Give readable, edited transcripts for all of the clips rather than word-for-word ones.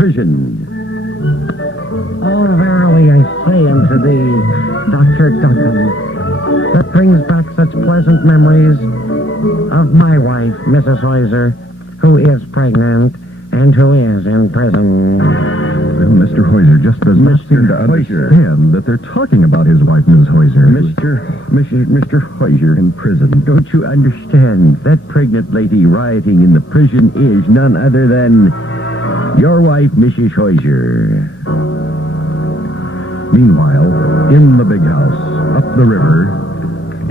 prison. Oh, verily I say unto thee, Dr. Duncan, that brings back such pleasant memories of my wife, Mrs. Heuser, who is pregnant and who is in prison. Well, Mr. Heuser just does not seem to understand that they're talking about his wife, Ms. Heuser. Mr. Heuser, in prison. don't you understand? That pregnant lady rioting in the prison is none other than your wife, Mrs. Heuser. Meanwhile, in the big house, up the river,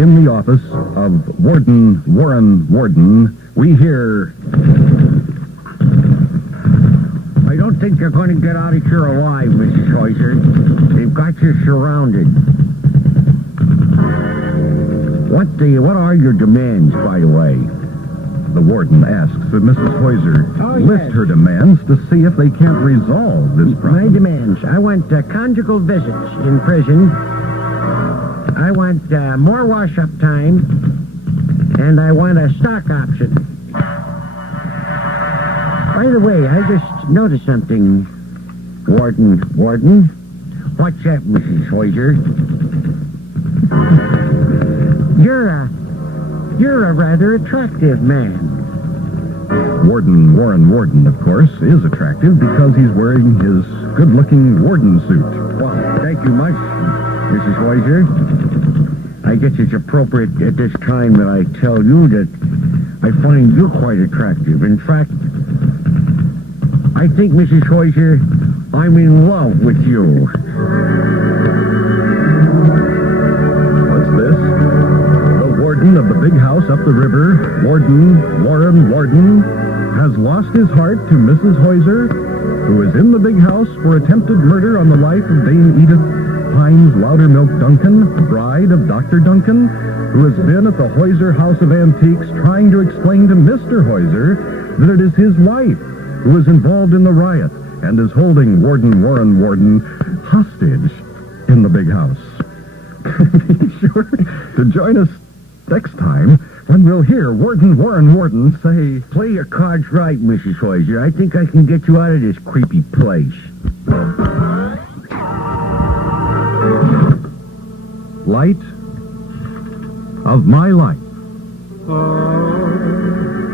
in the office of Warren Warden, we hear... I don't think you're going to get out of here alive, Mrs. Heuser. They've got you surrounded. What are your demands, by the way? The warden asks that Mrs. Heuser list her demands to see if they can't resolve this problem. My demands. I want conjugal visits in prison. I want more wash-up time. And I want a stock option. By the way, I just noticed something. Warden. What's that, Mrs. Heuser? You're a rather attractive man. Warren Warden, of course, is attractive because he's wearing his good-looking warden suit. Well, thank you much, Mrs. Heuser. I guess it's appropriate at this time that I tell you that I find you quite attractive. In fact, I think, Mrs. Heuser, I'm in love with you. What's this? The warden of the big house up the river, Warren Warden, has lost his heart to Mrs. Heuser, who is in the big house for attempted murder on the life of Dame Edith Hines Loudermilk Duncan, bride of Dr. Duncan, who has been at the Heuser House of Antiques trying to explain to Mr. Heuser that it is his wife who is involved in the riot and is holding Warren Warden hostage in the big house. Be sure to join us next time when we'll hear Warren Warden say, Play your cards right, Mrs. Heuser. I think I can get you out of this creepy place. Light of my life.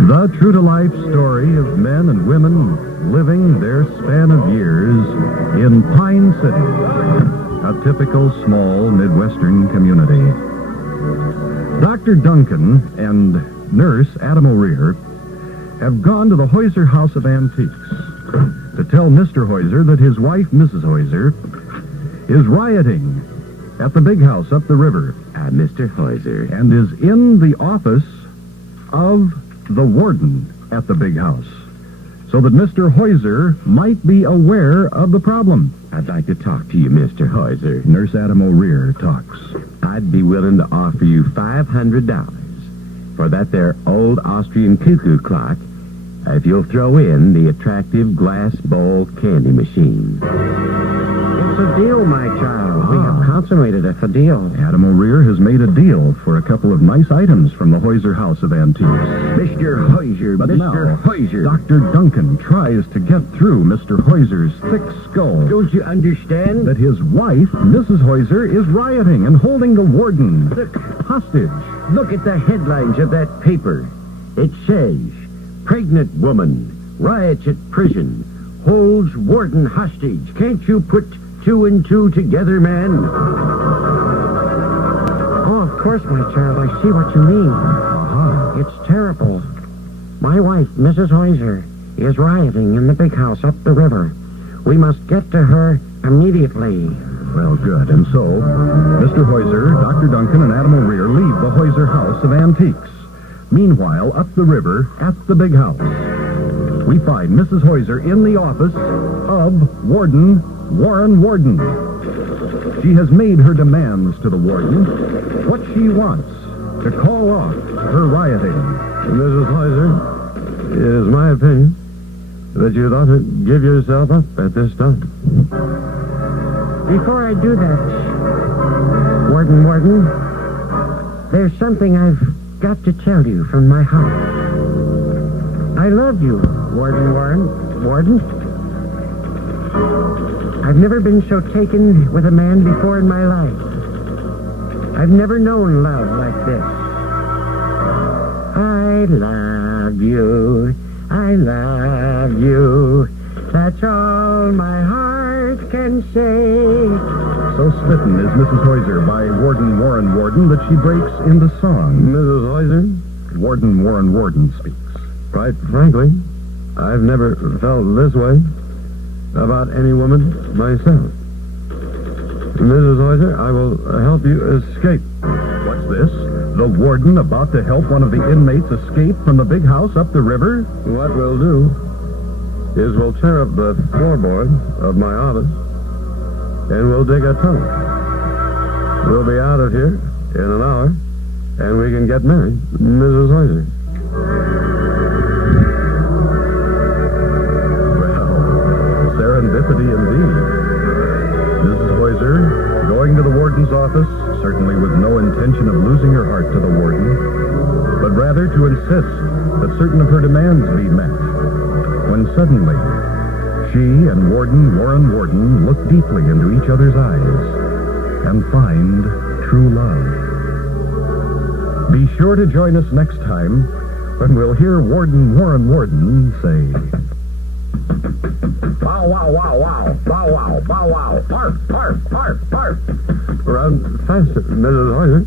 The true-to-life story of men and women living their span of years in Pine City, a typical small Midwestern community. Dr. Duncan and nurse Adam O'Rear have gone to the Heuser House of Antiques to tell Mr. Heuser that his wife, Mrs. Heuser, is rioting at the big house up the river. Mr. Heuser. And is in the office of the warden at the big house, so that Mr. Heuser might be aware of the problem. I'd like to talk to you, Mr. Heuser. Nurse Adam O'Rear talks. I'd be willing to offer you $500 for that there old Austrian cuckoo clock if you'll throw in the attractive glass bowl candy machine. It's a deal, my child. We have consummated a deal. Adam O'Rear has made a deal for a couple of nice items from the Heuser House of Antiques. Mr. Heuser, But Mr. now, Heuser. Dr. Duncan tries to get through Mr. Heuser's thick skull Don't you understand? that his wife, Mrs. Heuser, is rioting and holding the warden hostage. Look at the headlines of that paper. It says, Pregnant Woman Riots at Prison, Holds Warden Hostage. Can't you put two and two together, man? Oh, of course, my child. I see what you mean. Aha. It's terrible. My wife, Mrs. Heuser, is rioting in the big house up the river. We must get to her immediately. Well, good. And so, Mr. Heuser, Dr. Duncan, and Adam O'Rear leave the Heuser House of Antiques. Meanwhile, up the river, at the big house, we find Mrs. Heuser in the office of Warren Warden. She has made her demands to the warden, what she wants to call off her rioting. Mrs. Heuser, it is my opinion that you ought to give yourself up at this time. Before I do that, Warden, there's something I've got to tell you from my heart. I love you, Warden. I've never been so taken with a man before in my life. I've never known love like this. I love you. I love you. That's all my heart can say. So smitten is Mrs. Heuser by Warden Warren that she breaks into song. Mrs. Heuser? Warden speaks. Quite frankly, I've never felt this way about any woman myself. Mrs. Heuser, I will help you escape. What's this? The warden about to help one of the inmates escape from the big house up the river? What we'll do is we'll tear up the floorboard of my office and we'll dig a tunnel. We'll be out of here in an hour and we can get married, Mrs. Heuser. Well, serendipity indeed. Mrs. Heuser, going to the warden's office, certainly with no intention of losing her heart to the warden, but rather to insist that certain of her demands be met, when suddenly she and Warden Warren look deeply into each other's eyes and find true love. Be sure to join us next time when we'll hear Warden Warren say, "Bow wow wow wow, bow wow, bow wow, barf, barf, barf, barf." Run faster, Mrs. Heuser.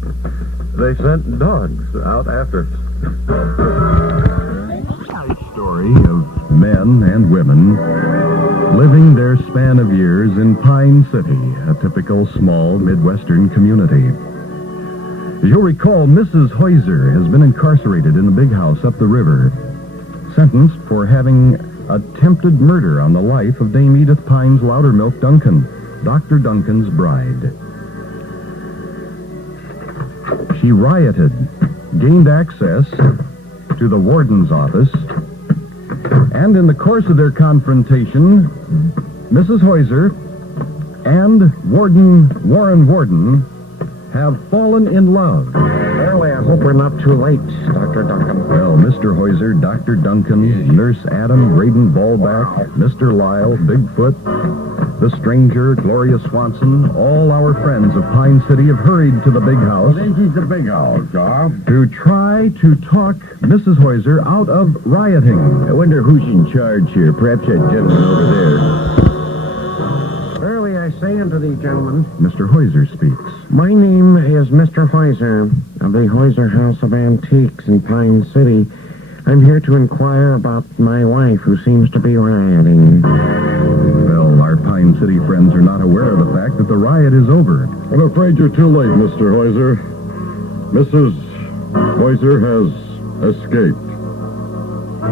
They sent dogs out after us. Story of men and women living their span of years in Pine City, a typical small Midwestern community. As you'll recall, Mrs. Heuser has been incarcerated in the big house up the river, sentenced for having attempted murder on the life of Dame Edith Pine's Loudermilk Duncan, Dr. Duncan's bride. She rioted, gained access to the warden's office, and in the course of their confrontation, Mrs. Heuser and Warden Warren have fallen in love. Early, I hope we're not too late, Dr. Duncan. Well, Mr. Heuser, Dr. Duncan, Nurse Adam, Braden Ballback, Mr. Lyle, Bigfoot, the stranger, Gloria Swanson, all our friends of Pine City have hurried to the big house. This is the big house, To try to talk Mrs. Heuser out of rioting. I wonder who's in charge here. Perhaps that gentleman over there. Early, I say unto thee, gentlemen, Mr. Heuser speaks. my name is Mr. Heuser of the Heuser House of Antiques in Pine City. I'm here to inquire about my wife who seems to be rioting. Well, our Pine City friends are not aware of the fact that the riot is over. I'm afraid you're too late, Mr. Heuser. Mrs. Heuser has escaped.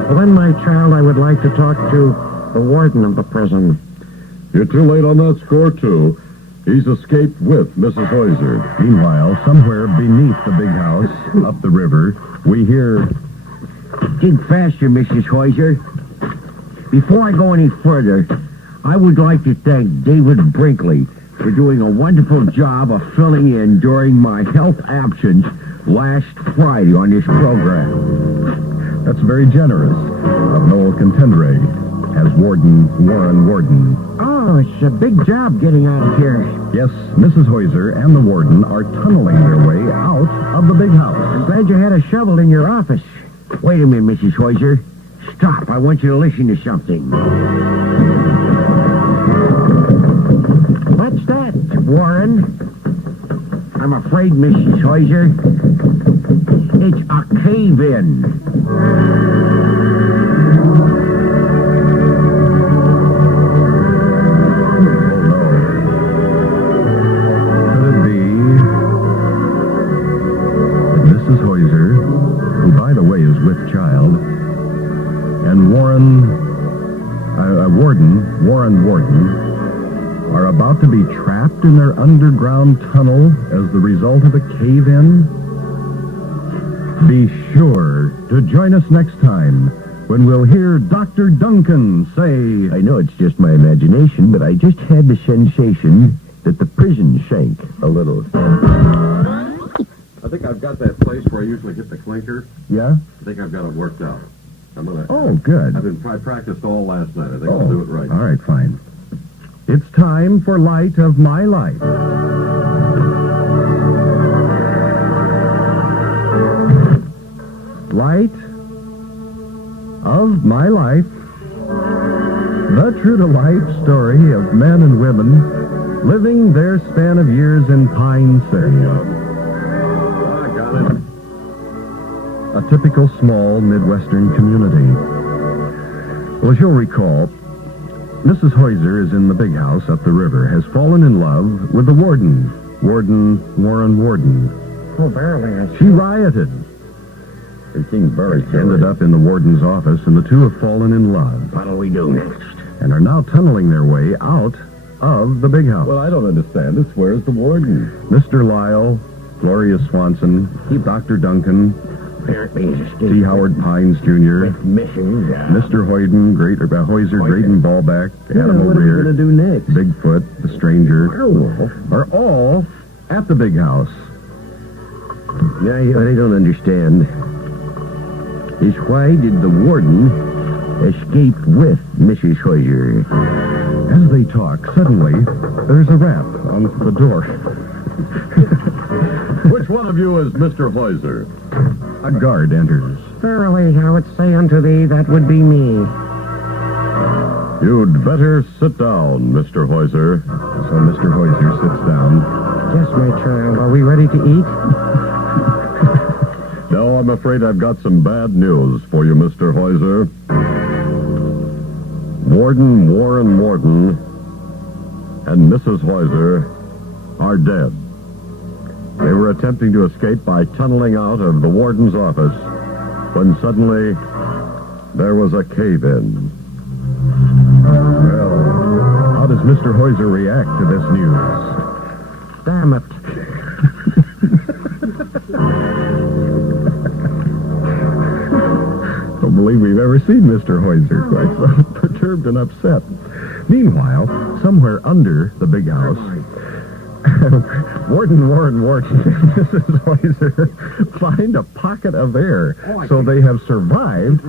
Well, then, my child, I would like to talk to the warden of the prison. You're too late on that score, too. He's escaped with Mrs. Heuser. Meanwhile, somewhere beneath the big house, up the river, we hear... Dig faster, Mrs. Heuser. Before I go any further, I would like to thank David Brinkley for doing a wonderful job of filling in during my health absence last Friday on this program. That's very generous of Noel Contendere as Warden Warren. Oh, it's a big job getting out of here. Yes, Mrs. Heuser and the warden are tunneling their way out of the big house. I'm glad you had a shovel in your office. Wait a minute, Mrs. Heuser. Stop. I want you to listen to something. What's that, Warren? I'm afraid, Mrs. Heuser, it's a cave-in. Mrs. Heuser, who, by the way, is with child, and Warden Warren are about to be trapped in their underground tunnel as the result of a cave-in? Be sure to join us next time when we'll hear Dr. Duncan say... I know it's just my imagination, but I just had the sensation that the prison sank a little. I think I've got that place where I usually get the clinker. Yeah? I think I've got it worked out. I'm gonna. Oh, good. I practiced all last night. I think I'll do it right. All right, fine. It's time for Light of My Life. Light of My Life, the true-to-life story of men and women living their span of years in Pine City. A typical small Midwestern community. Well, as you'll recall, Mrs. Heuser is in the big house up the river, has fallen in love with the warden, Warren Warden. Oh, barely. She rioted. Ended up in the warden's office, and the two have fallen in love. What'll we do next? And are now tunneling their way out of the big house. Well, I don't understand this. Where's the warden? Mr. Lyle, Gloria Swanson, Dr. Duncan, Apparently he's a T. Howard Pines Jr., missions. Mr. Hoyden, Heuser, Graydon Ballback, Animal what are Rear, we going to do next? Bigfoot, the Stranger, Oh, are all at the big house. now what I don't understand is why did the warden escape with Mrs. Heuser? As they talk, suddenly, there's a rap on the door. Which one of you is Mr. Heuser? A guard enters. Verily, I would say unto thee, that would be me. You'd better sit down, Mr. Heuser. So Mr. Heuser sits down. Yes, my child, are we ready to eat? No, I'm afraid I've got some bad news for you, Mr. Heuser. Warren Warden and Mrs. Heuser are dead. They were attempting to escape by tunneling out of the warden's office when suddenly there was a cave-in. Well, how does Mr. Heuser react to this news? Damn it. Don't believe we've ever seen Mr. Heuser quite so perturbed and upset. Meanwhile, somewhere under the big house, Warren Warden and Mrs. Heuser find a pocket of air. So they have survived.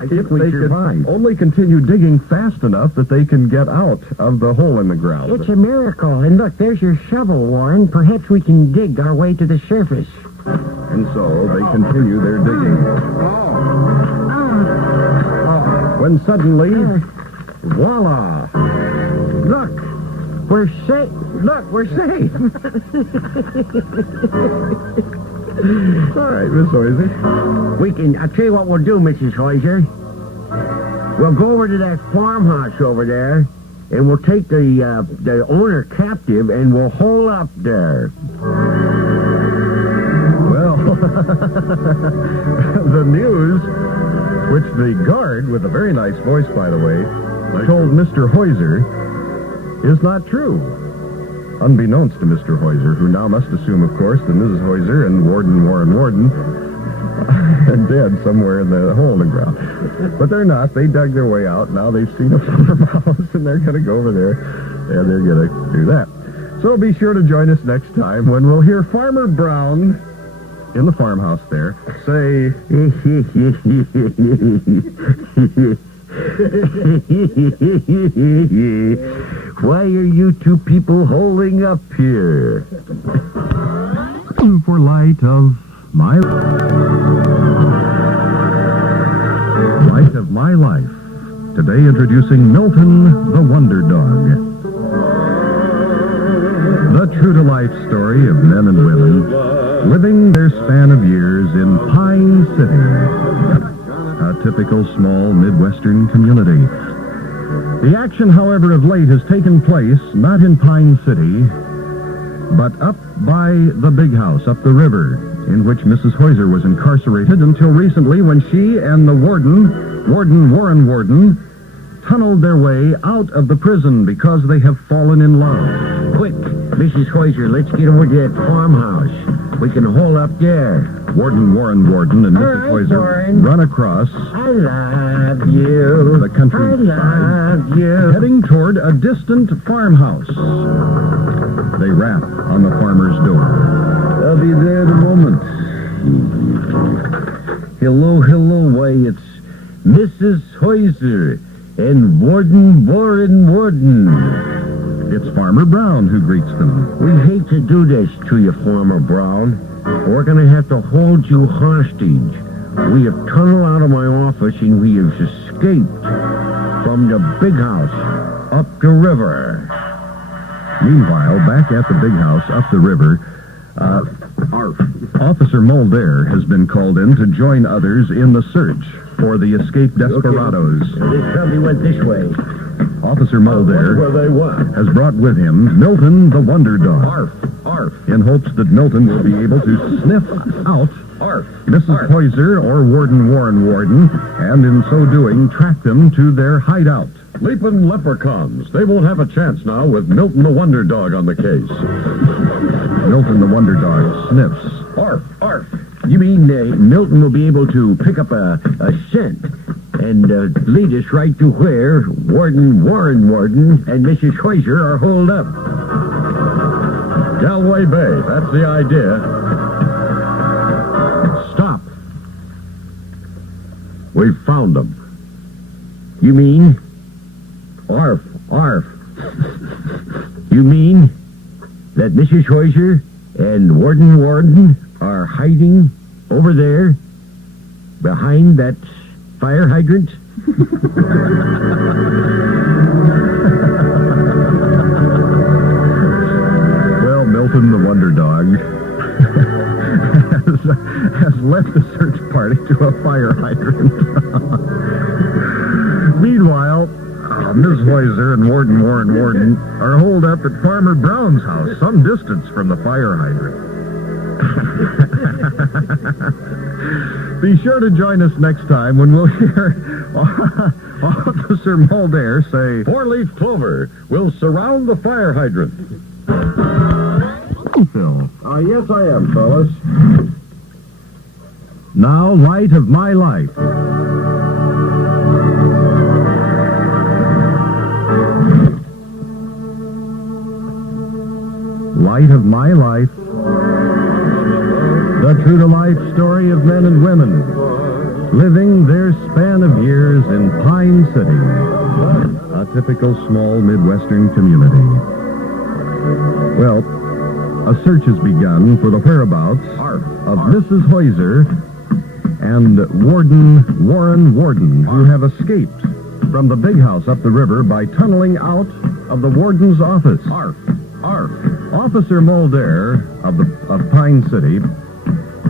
I think we survived. Only continue digging fast enough that they can get out of the hole in the ground. It's a miracle. And look, there's your shovel, Warren. Perhaps we can dig our way to the surface. And so they continue their digging. When suddenly, voila! Look, we're safe. Look, we're safe. All right, Miss Heuser. We can, I'll tell you what we'll do, Mrs. Heuser. We'll go over to that farmhouse over there, and we'll take the owner captive, and we'll hole up there. Well, the news, which the guard, with a very nice voice, by the way, told Mr. Heuser, is not true. Unbeknownst to Mr. Heuser, who now must assume, of course, that Mrs. Heuser and Warren are dead somewhere in the hole in the ground. But they're not. They dug their way out. Now they've seen a farmhouse, and they're going to go over there, and they're going to do that. So be sure to join us next time when we'll hear Farmer Brown in the farmhouse there say, Why are you two people holding up here? for Light of My Life. Today introducing Milton the Wonder Dog. The true-to-life story of men and women living their span of years in Pine City, a typical small Midwestern community. The action, however, of late has taken place not in Pine City, but up by the big house up the river, in which Mrs. Heuser was incarcerated until recently, when she and the Warren Warden, tunneled their way out of the prison because they have fallen in love. Quick, Mrs. Heuser, let's get over to that farmhouse. We can hole up there. Warren Warden and Mrs. right, Heuser Warren. run across I love you. the countryside, I love you. heading toward a distant farmhouse. They rap on the farmer's door. I'll be there in a moment. Hello. Why, it's Mrs. Heuser and Warren. It's Farmer Brown who greets them. We hate to do this to you, Farmer Brown. We're going to have to hold you hostage. We have tunneled out of my office and we have escaped from the big house up the river. Meanwhile, back at the big house up the river, Officer Mulder has been called in to join others in the search for the escaped desperados. They probably went this way. Officer Mulder Where they went. has brought with him Milton the Wonder Dog, Arf. in hopes that Milton will be able to sniff out Mrs. Hoyser or Warden Warren, and in so doing, track them to their hideout. Leaping leprechauns. They won't have a chance now with Milton the Wonder Dog on the case. Milton the Wonder Dog sniffs. Arf. You mean Milton will be able to pick up a scent and lead us right to where Warden and Mrs. Hoyser are holed up? Galway Bay. That's the idea. Stop. We've found them. You mean? Arf. You mean that Mrs. Hoyser and Warden are hiding over there behind that fire hydrant? Well, Milton the Wonder Dog has led the search party to a fire hydrant. Meanwhile, Miss Hoyser and Warden are holed up at Farmer Brown's house, some distance from the fire hydrant. Be sure to join us next time when we'll hear Officer Mulder say, 4-leaf clover will surround the fire hydrant. Phil. Yes, I am, fellas. Now, Light of My Life. Light of My Life. The true-to-life story of men and women living their span of years in Pine City, a typical small Midwestern community. Well, a search has begun for the whereabouts of Mrs. Hoyser and Warden Warren, who have escaped from the big house up the river by tunneling out of the warden's office. Officer Mulder of Pine City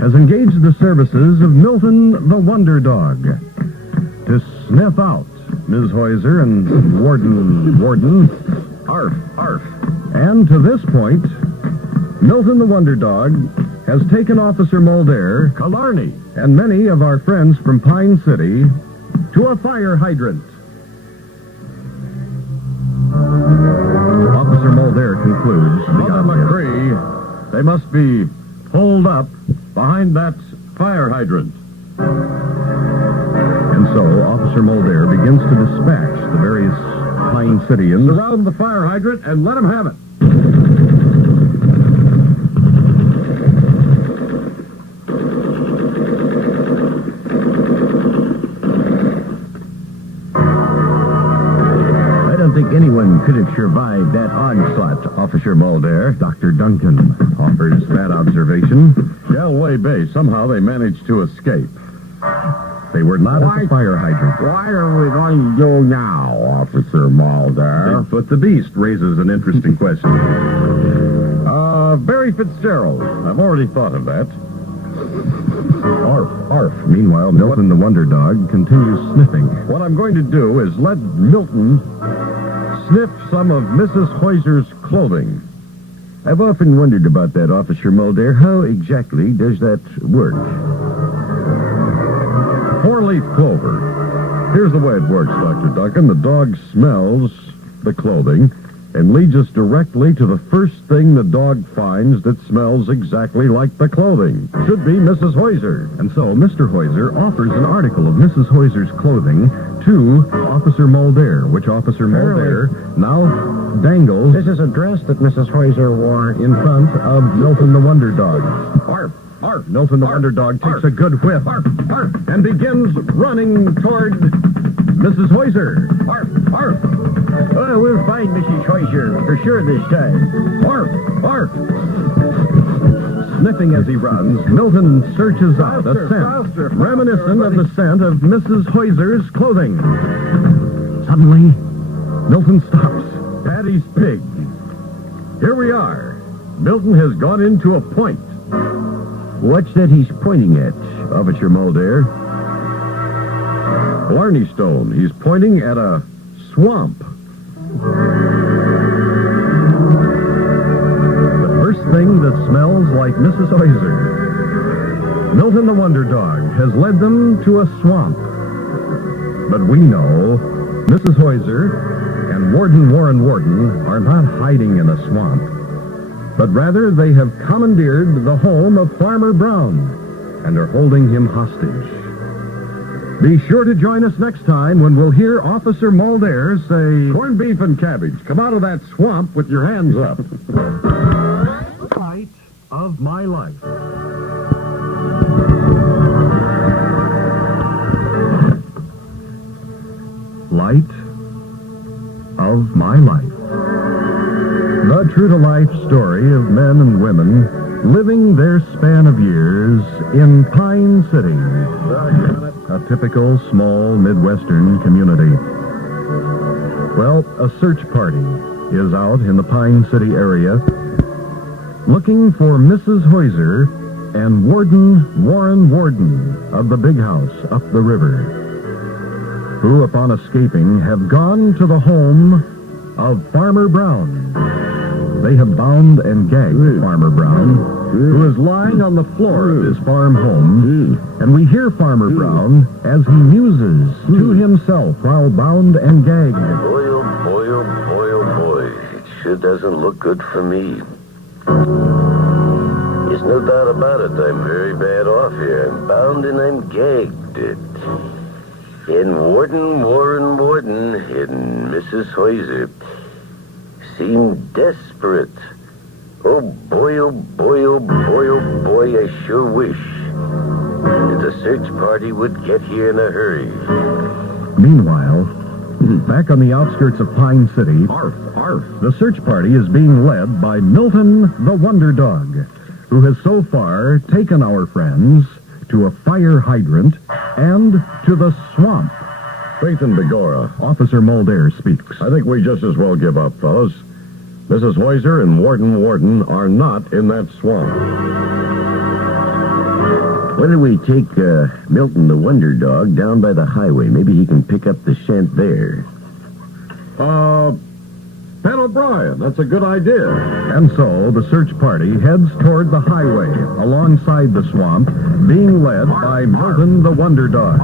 has engaged the services of Milton the Wonder Dog to sniff out Ms. Hoyser and Warden. And to this point, Milton the Wonder Dog has taken Officer Mulder, Killarney. and many of our friends from Pine City to a fire hydrant. Officer Mulder concludes the Mother obvious. McCree, they must be holed up behind that fire hydrant. And so Officer Mulder begins to dispatch the various Pine Cityans. Surround the fire hydrant and let them have it. I don't think anyone could have survived that onslaught, Officer Mulder. Dr. Duncan offers that observation. Galway Bay, somehow they managed to escape. They were not at the fire hydrant. What are we going to do now, Officer Mulder? Bigfoot the Beast raises an interesting question. Barry Fitzgerald. I've already thought of that. Arf. Meanwhile, Milton the Wonder Dog continues sniffing. What I'm going to do is let Milton sniff some of Mrs. Hoyser's clothing. I've often wondered about that, Officer Mulder. How exactly does that work? 4-leaf clover. Here's the way it works, Dr. Duncan. The dog smells the clothing and leads us directly to the first thing the dog finds that smells exactly like the clothing. Should be Mrs. Hoyser. And so Mr. Hoyser offers an article of Mrs. Hoyser's clothing to Officer Mulder, which Officer Mulder now dangles This is a dress that Mrs. Hoyser wore. in front of Milton the Wonder Dog. Arf. Milton the Wonder Dog takes a good whiff and begins running toward Mrs. Hoyser. Well, we'll find Mrs. Hoyser, for sure this time. Arf! Arf! Sniffing as he runs, Milton searches out a scent reminiscent of the scent of Mrs. Hoyser's clothing. Suddenly, Milton stops. Patty's Pig. Here we are. Milton has gone into a point. What's that he's pointing at, Officer Mulder? Blarney Stone. He's pointing at a swamp. The first thing that smells like Mrs. Hoyser. Milton the Wonder Dog has led them to a swamp. But we know Mrs. Hoyser and Warden Warren are not hiding in a swamp, but rather they have commandeered the home of Farmer Brown and are holding him hostage. Be sure to join us next time when we'll hear Officer Mulder say, Corned beef and cabbage. Come out of that swamp with your hands up. Light of my life. Light of my life. The true-to-life story of men and women living their span of years in Pine City, a typical small Midwestern community. Well, a search party is out in the Pine City area looking for Mrs. Hoyser and Warden Warren of the big house up the river, who, upon escaping, have gone to the home of Farmer Brown. They have bound and gagged Farmer Brown, who is lying on the floor of his farm home, and we hear Farmer Brown as he muses to himself while bound and gagged. Boy, oh boy, oh boy, oh boy. It sure doesn't look good for me. There's no doubt about it. I'm very bad off here. I'm bound and I'm gagged. And Warden and Mrs. Hoyser seem desperate. Oh boy, oh boy, oh boy, oh boy, I sure wish that the search party would get here in a hurry. Meanwhile, back on the outskirts of Pine City, the search party is being led by Milton the Wonder Dog, who has so far taken our friends to a fire hydrant and to the swamp. Faith and Begorra. Officer Mulder speaks. I think we just as well give up, fellas. Mrs. Hoyser and Warden are not in that swamp. Why don't we take Milton the Wonder Dog down by the highway? Maybe he can pick up the scent there. Pat O'Brien, that's a good idea. And so the search party heads toward the highway alongside the swamp, being led by Milton the Wonder Dog.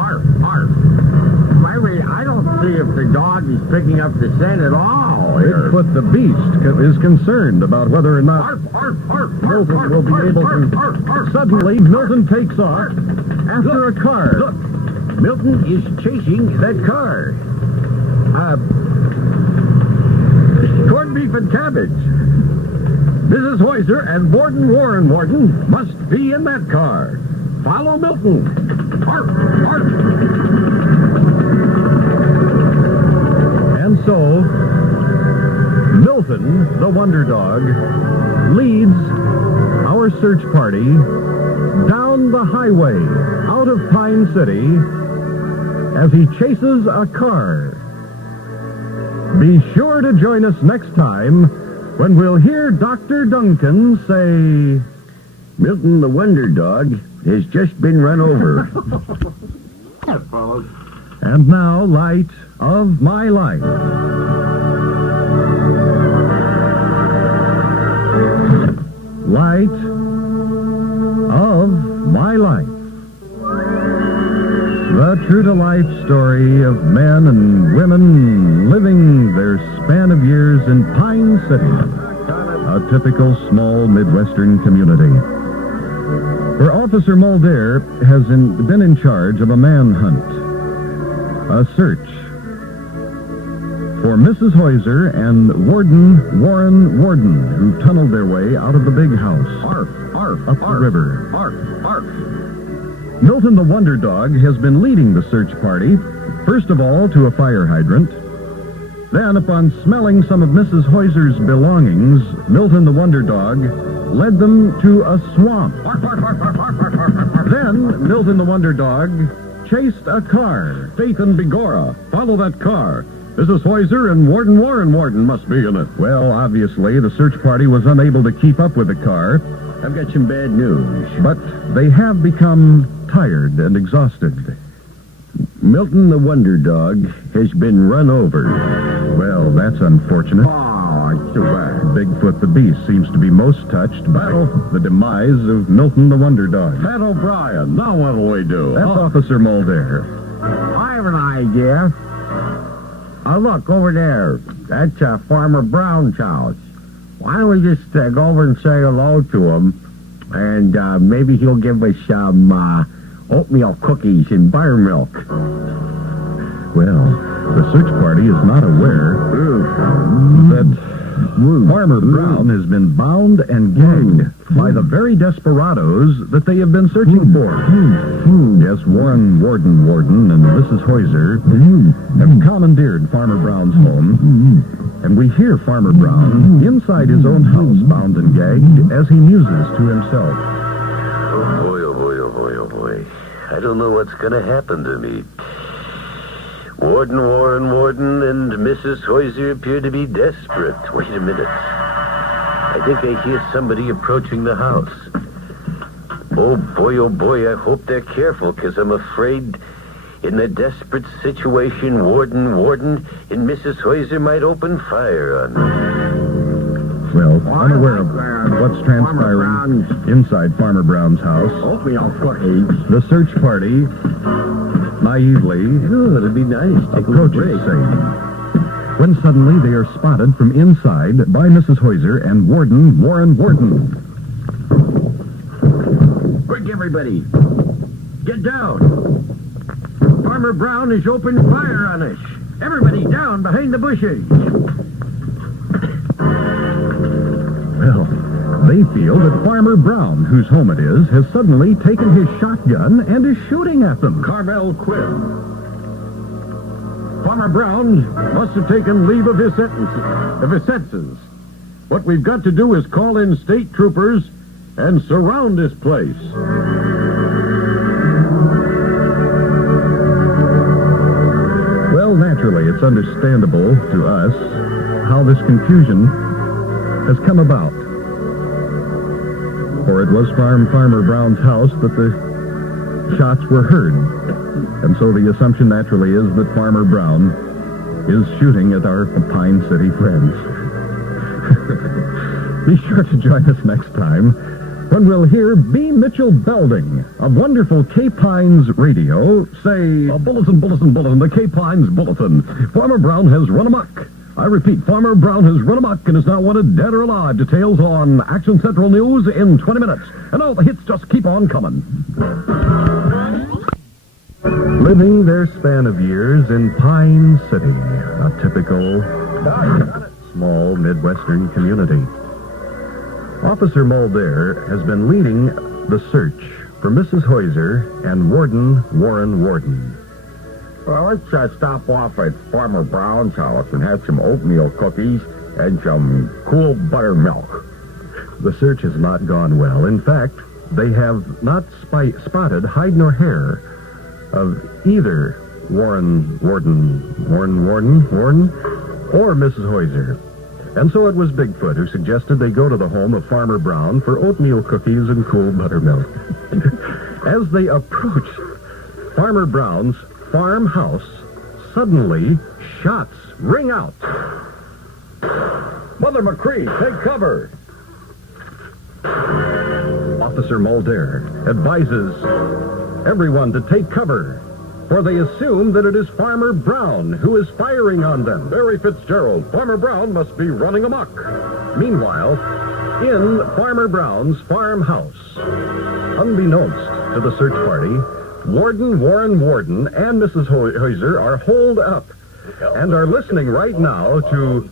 Larry, I don't see if the dog is picking up the scent at all. Bigfoot the Beast is concerned about whether or not Milton will be able to... Suddenly, Milton takes off after a car. Look, Milton is chasing that car. Corned beef and cabbage. Mrs. Hoyser and Warden must be in that car. Follow Milton. And so, Milton, the Wonder Dog, leads our search party down the highway out of Pine City as he chases a car. Be sure to join us next time when we'll hear Dr. Duncan say, Milton the Wonder Dog has just been run over. And now, light of my life. Light of my life. The true-to-life story of men and women living their span of years in Pine City, a typical small Midwestern community, where Officer Mulder has been in charge of a manhunt, a search for Mrs. Hoyser and Warden Warren, who tunneled their way out of the big house up the river. Milton the Wonder Dog has been leading the search party, first of all to a fire hydrant, Then, upon smelling some of Mrs. Heuser's belongings, Milton the Wonder Dog led them to a swamp. Then, Milton the Wonder Dog chased a car. Faith and Begorra, follow that car. Mrs. Heuser and Warden must be in it. Well, obviously, the search party was unable to keep up with the car, I've got some bad news. but they have become tired and exhausted. Milton the Wonder Dog has been run over. Well, that's unfortunate. Oh, it's too bad. Bigfoot the Beast seems to be most touched by the demise of Milton the Wonder Dog. Pat O'Brien, now what'll we do? That's Officer Mulder. I have an idea. Look, over there. That's Farmer Brown's house. Why don't we just go over and say hello to him, and maybe he'll give us some oatmeal cookies and buttermilk. Well, the search party is not aware that Farmer Brown has been bound and gagged by the very desperados that they have been searching for. Yes, Warren and Mrs. Heuser have commandeered Farmer Brown's home, and we hear Farmer Brown inside his own house, bound and gagged, as he muses to himself. Oh boy, oh boy, oh boy, oh boy. I don't know what's going to happen to me. Warden and Mrs. Heuser appear to be desperate. Wait a minute. I think I hear somebody approaching the house. Oh boy, I hope they're careful, because I'm afraid in a desperate situation, Warden and Mrs. Heuser might open fire on me. Well, unaware of what's transpiring inside Farmer Brown's house, Oatmeal cookies. the search party naively It'd be nice. Take a approaches Satan, when suddenly they are spotted from inside by Mrs. Heuser and Warren. Quick, everybody. Get down. Farmer Brown has opened fire on us. Everybody down behind the bushes. Well, they feel that Farmer Brown, whose home it is, has suddenly taken his shotgun and is shooting at them. Carmel Quinn. Farmer Brown must have taken leave of his senses. What we've got to do is call in state troopers and surround this place. Well, naturally, it's understandable to us how this confusion has come about. For it was Farmer Brown's house that the shots were heard. And so the assumption naturally is that Farmer Brown is shooting at our Pine City friends. Be sure to join us next time when we'll hear B. Mitchell Belding of wonderful Cape Pines Radio say, Bulletin, the Cape Pines Bulletin. Farmer Brown has run amok. I repeat, Farmer Brown has run amok and is now wanted dead or alive. Details on Action Central News in 20 minutes. And all the hits just keep on coming. living their span of years in Pine City, a typical small Midwestern community. Officer Mulder has been leading the search for Mrs. Heuser and Warren. Well, let's stop off at Farmer Brown's house and have some oatmeal cookies and some cool buttermilk. The search has not gone well. In fact, they have not spotted hide nor hair of either Warren or Mrs. Heuser. And so it was Bigfoot who suggested they go to the home of Farmer Brown for oatmeal cookies and cool buttermilk. As they approached Farmer Brown's farmhouse, suddenly shots ring out. Mother McCree, take cover. Officer Mulder advises everyone to take cover, for they assume that it is Farmer Brown who is firing on them. Barry Fitzgerald, Farmer Brown must be running amok. Meanwhile, in Farmer Brown's farmhouse, unbeknownst to the search party, Warren, and Mrs. Heuser are holed up and are listening right now to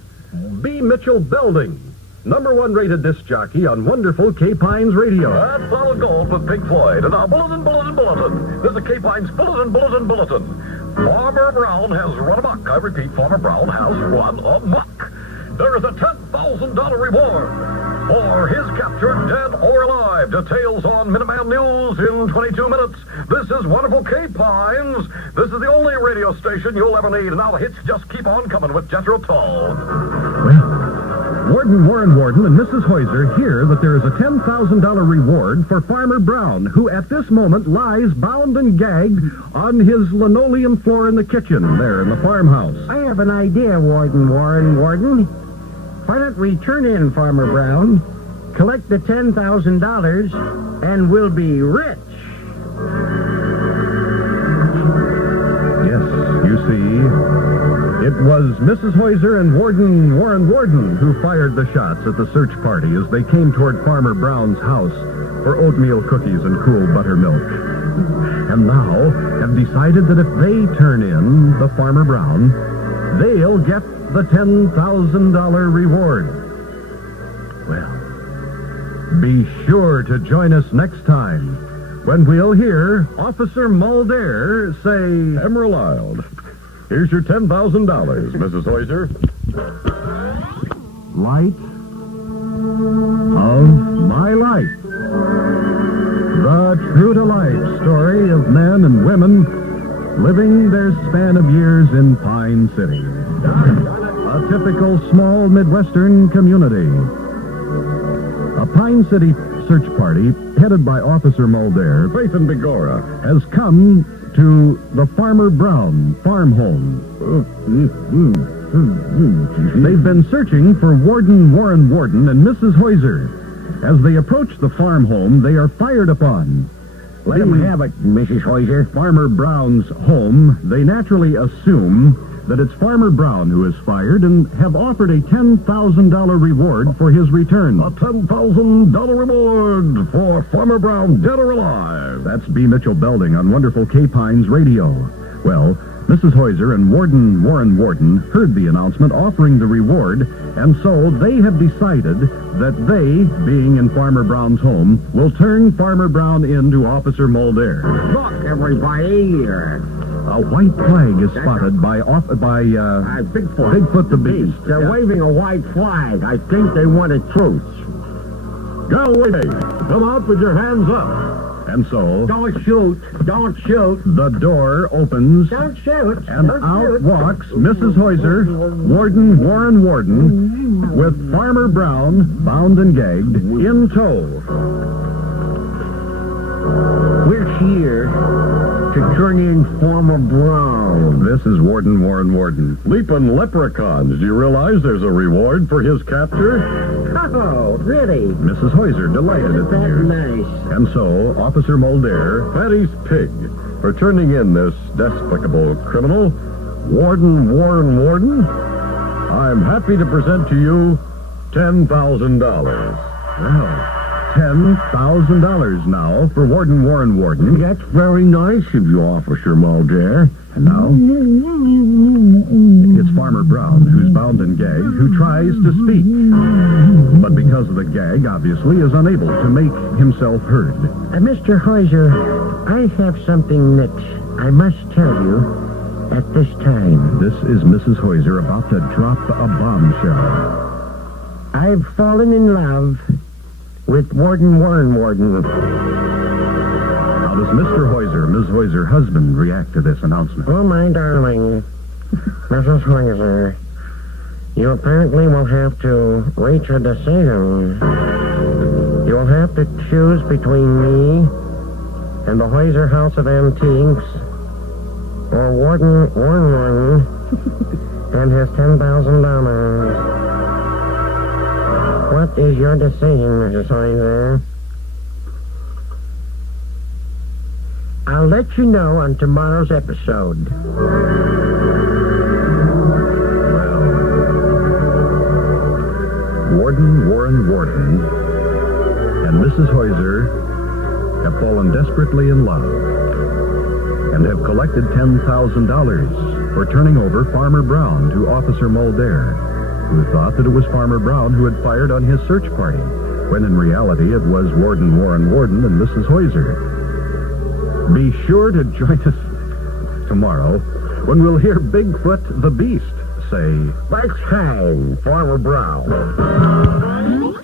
B. Mitchell Belding, #1 rated disc jockey on wonderful Cape Pines Radio. That's solid gold with Pink Floyd. And now, bulletin. There's a Cape Pines bulletin. Farmer Brown has run amok. I repeat, Farmer Brown has run amok. There is a $10,000 reward for his capture, dead or alive. Details on Minuteman News in 22 minutes. This is wonderful Cape Pines. This is the only radio station you'll ever need. Now the hits just keep on coming with Jethro Tull. Well, Warren Warden and Mrs. Heuser hear that there is a $10,000 reward for Farmer Brown, who at this moment lies bound and gagged on his linoleum floor in the kitchen there in the farmhouse. I have an idea, Warden. Why don't we turn in Farmer Brown, collect the $10,000, and we'll be rich? Yes, you see, it was Mrs. Heuser and Warren Warden who fired the shots at the search party as they came toward Farmer Brown's house for oatmeal cookies and cool buttermilk. And now have decided that if they turn in the Farmer Brown, they'll get the $10,000 reward. Well, be sure to join us next time when we'll hear Officer Mulder say, Emerald, here's your $10,000, Mrs. Heuser. Light of my life. The true-to-life story of men and women living their span of years in Pine City. A typical small Midwestern community. A Pine City search party, headed by Officer Mulder, Faith and Begora. has come to the Farmer Brown farm home. They've been searching for Warren Warden and Mrs. Heuser. As they approach the farm home, they are fired upon. Let him have it, Mrs. Heuser. Farmer Brown's home, they naturally assume that it's Farmer Brown who is fired and have offered a $10,000 reward for his return. A $10,000 reward for Farmer Brown, dead or alive. That's B. Mitchell Belding on wonderful Cape Pines Radio. Well, Mrs. Heuser and Warren Warden heard the announcement offering the reward, and so they have decided that they, being in Farmer Brown's home, will turn Farmer Brown into Officer Mulder. Look, everybody. A white flag is spotted by Bigfoot the Beast. They're waving a white flag. I think they want a truce. Go away. Come out with your hands up. And so, Don't shoot. Don't shoot. the door opens, Don't shoot. and out walks Mrs. Heuser, Warren Warden, with Farmer Brown, bound and gagged, in tow. We're here to turn in Farmer Brown. This is Warren Warden. Leaping leprechauns. Do you realize there's a reward for his capture? Oh, really? Mrs. Heuser, delighted at the That's news. nice. And so, Officer Mulder, Fatty's pig for turning in this despicable criminal, Warren Warden. I'm happy to present to you $10,000. well, $10,000 now for Warren Warden. That's very nice of you, Officer Mulder. And now, it's Farmer Brown, who's bound and gagged, who tries to speak. But because of the gag, obviously, is unable to make himself heard. Mr. Heuser, I have something that I must tell you at this time. This is Mrs. Heuser about to drop a bombshell. I've fallen in love with Warren Warden. How does Mr. Heuser, Ms. Heuser, husband, react to this announcement? Oh, my darling, Mrs. Heuser, you apparently will have to reach a decision. You'll have to choose between me and the Heuser House of Antiques, or Warren and his $10,000. What is your decision, Mrs. Heuser? I'll let you know on tomorrow's episode. Warren Warden and Mrs. Heuser have fallen desperately in love and have collected $10,000 for turning over Farmer Brown to Officer Mulder, who thought that it was Farmer Brown who had fired on his search party, when in reality it was Warren Warden and Mrs. Heuser. Be sure to join us tomorrow when we'll hear Bigfoot the Beast say, Let's hang Farmer Brown.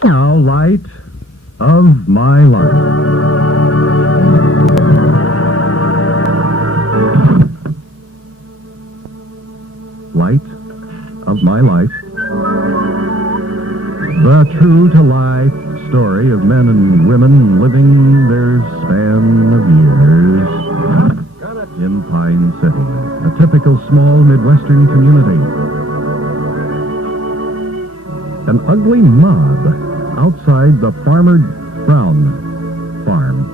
Now, light of my life. Light of my life. The true-to-life story of men and women living their span of years in Pine City, a typical small Midwestern community. An ugly mob outside the Farmer Brown farm.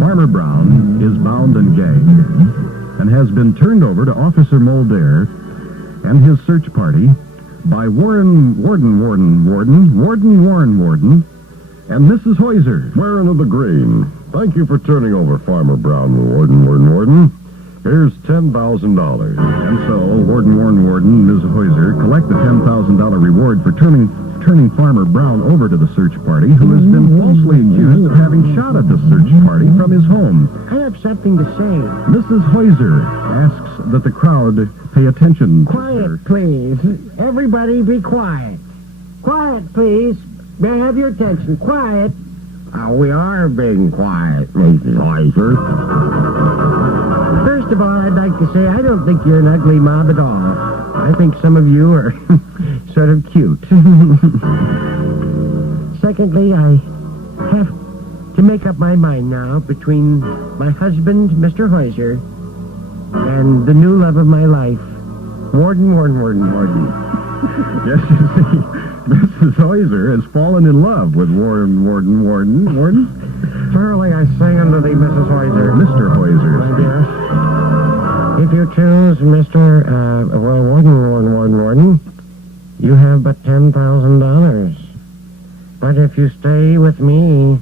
Farmer Brown is bound and gagged and has been turned over to Officer Mulder and his search party by Warren, and Mrs. Hoyser. Warren of the Green, thank you for turning over Farmer Brown, Warden. Here's $10,000. And so, Warden, Mrs. Hoyser, collect the $10,000 reward for turning Farmer Brown over to the search party, who has been falsely accused of having shot at the search party from his home. I have something to say. Mrs. Hoyser asks that the crowd pay attention to her. Quiet, please. Everybody be quiet. Quiet, please. May I have your attention? Quiet. We are being quiet, Mrs. Hoyser. First of all, I'd like to say I don't think you're an ugly mob at all. I think some of you are sort of cute. Secondly, I have to make up my mind now between my husband, Mr. Hoyser, and the new love of my life, Warden. Yes, you see, Mrs. Hoyser has fallen in love with Warden. Thoroughly I say unto thee, Mrs. Hoyser. Mr. Hoyser. My dear, if you choose Mr. Warden, you have but $10,000. But if you stay with me,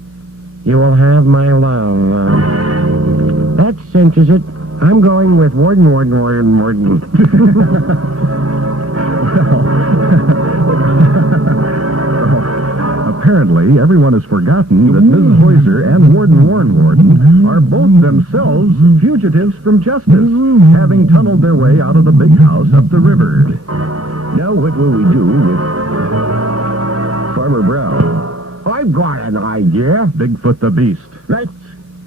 you will have my love. That cinches it. I'm going with Warden. Apparently, everyone has forgotten that Mrs. Hoyser and Warden are both themselves fugitives from justice, having tunneled their way out of the big house up the river. Now what will we do with Farmer Brown? I've got an idea. Bigfoot the Beast. Let's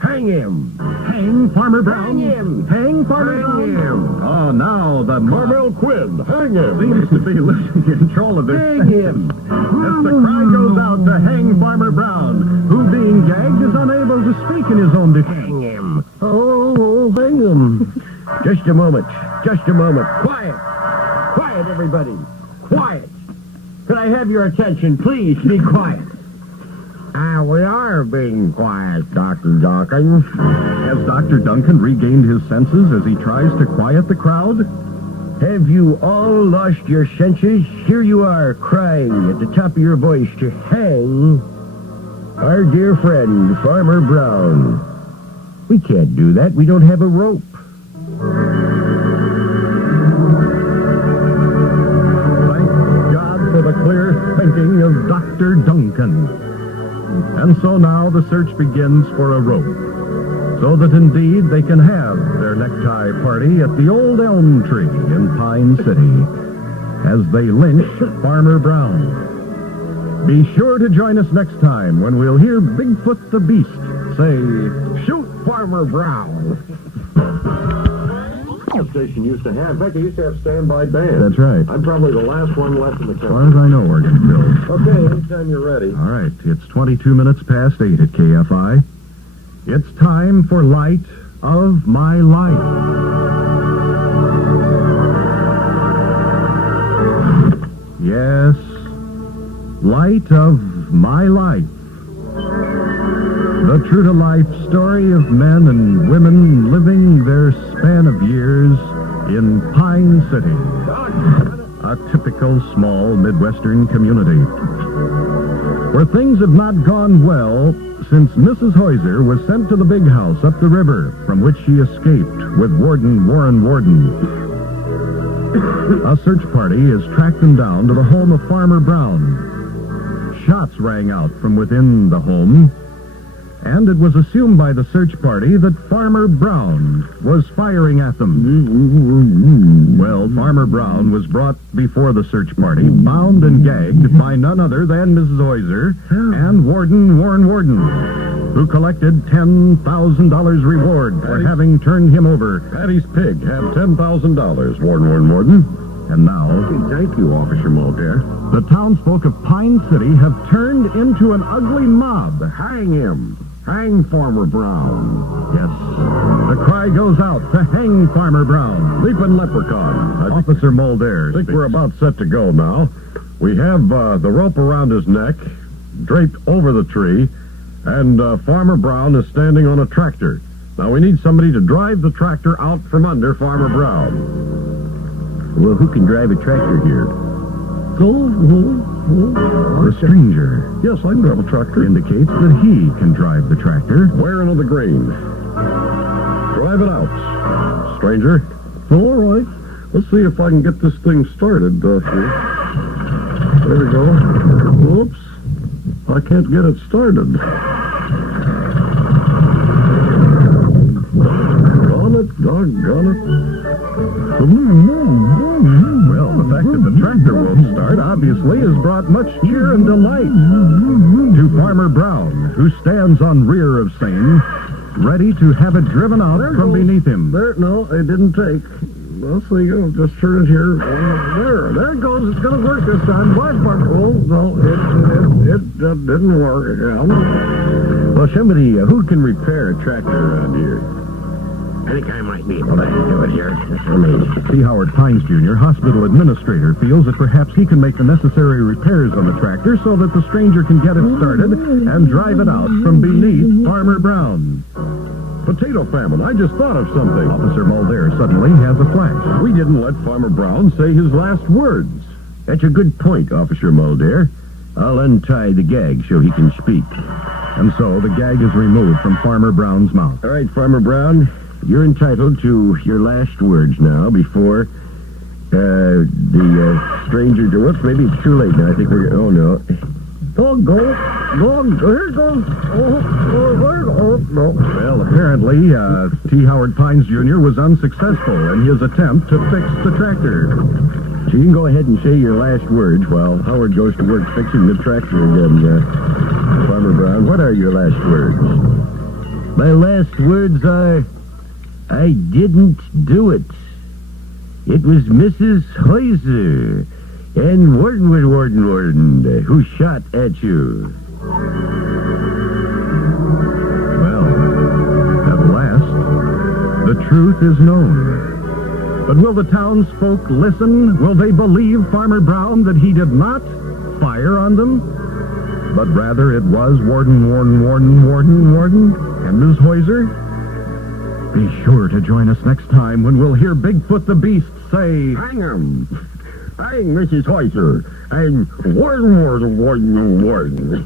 hang him. Hang Farmer Brown. Hang him. Hang Farmer Hang Brown. him. Oh, now the Carmel Quinn, hang him. seems to be losing control of their Hang station. him. As the cry goes out to hang Farmer Brown, who, being gagged, is unable to speak in his own defense. Hang him. Oh, hang him. Just a moment. Quiet, everybody. Quiet. Could I have your attention? Please be quiet. We are being quiet, Dr. Duncan. Has Dr. Duncan regained his senses as he tries to quiet the crowd? Have you all lost your senses? Here you are, crying at the top of your voice to hang our dear friend, Farmer Brown. We can't do that. We don't have a rope. Thank God for the clear thinking of Dr. Duncan. And so now the search begins for a rope, so that indeed they can have their necktie party at the old elm tree in Pine City as they lynch Farmer Brown. Be sure to join us next time when we'll hear Bigfoot the Beast say, "Shoot Farmer Brown." The station used to have. In fact, they used to have standby bands. That's right. I'm probably the last one left in the As far country. as I know, Oregonville. Okay, anytime you're ready. All right, it's 22 minutes past 8 at KFI. It's time for Light of My Life. Yes, Light of My Life. The true-to-life story of men and women living their span of years in Pine City, a typical small Midwestern community, where things have not gone well since Mrs. Hoyser was sent to the big house up the river, from which she escaped with Warden. A search party has tracked them down to the home of Farmer Brown. Shots rang out from within the home, and it was assumed by the search party that Farmer Brown was firing at them. Well, Farmer Brown was brought before the search party, bound and gagged by none other than Mrs. Hoyser and Warden Warren Warden, who collected $10,000 reward for having turned him over. Patty's pig had $10,000, Warden. And now, Thank you, Officer Mulder. the townsfolk of Pine City have turned into an ugly mob. Hang him. Hang Farmer Brown. Yes, the cry goes out to hang Farmer Brown. Leaping leprechaun. Officer Mulder I think speaks. we're about set to go now. We have the rope around his neck, draped over the tree, and Farmer Brown is standing on a tractor. Now we need somebody to drive the tractor out from under Farmer Brown. Well, who can drive a tractor here? The stranger Yes, I can drive a tractor. indicates that he can drive the tractor. Wearing of the green. Drive it out, stranger. All right. Let's see if I can get this thing started here. There we go. Whoops. I can't get it started. Doggone it. Well, the fact that the tractor won't start obviously has brought much cheer and delight to Farmer Brown, who stands on rear of same, ready to have it driven out from beneath him. There, no, it didn't take. Let's see, I'll just turn it here. There it goes. It's going to work this time. Watch, Mark. Oh, no, it didn't work again. Well, somebody, who can repair a tractor around here? I think I might be able to do it here. T. Howard Pines Jr., hospital administrator, feels that perhaps he can make the necessary repairs on the tractor so that the stranger can get it started and drive it out from beneath Farmer Brown. Potato famine. I just thought of something. Officer Mulder suddenly has a flash. We didn't let Farmer Brown say his last words. That's a good point, Officer Mulder. I'll untie the gag so he can speak. And so the gag is removed from Farmer Brown's mouth. All right, Farmer Brown, you're entitled to your last words now before the stranger... Whoops, maybe it's too late now. I think we're... Oh, no. Here it goes. No. Well, apparently, T. Howard Pines Jr. was unsuccessful in his attempt to fix the tractor. So you can go ahead and say your last words while Howard goes to work fixing the tractor again, Farmer Brown. What are your last words? My last words are, I didn't do it. It was Mrs. Hoyser and Warden who shot at you. Well, at last, the truth is known. But will the townsfolk listen? Will they believe Farmer Brown that he did not fire on them? But rather it was Warden and Ms. Hoyser? Be sure to join us next time when we'll hear Bigfoot the Beast say... Hang him! Hang Mrs. Hoyser and Warden.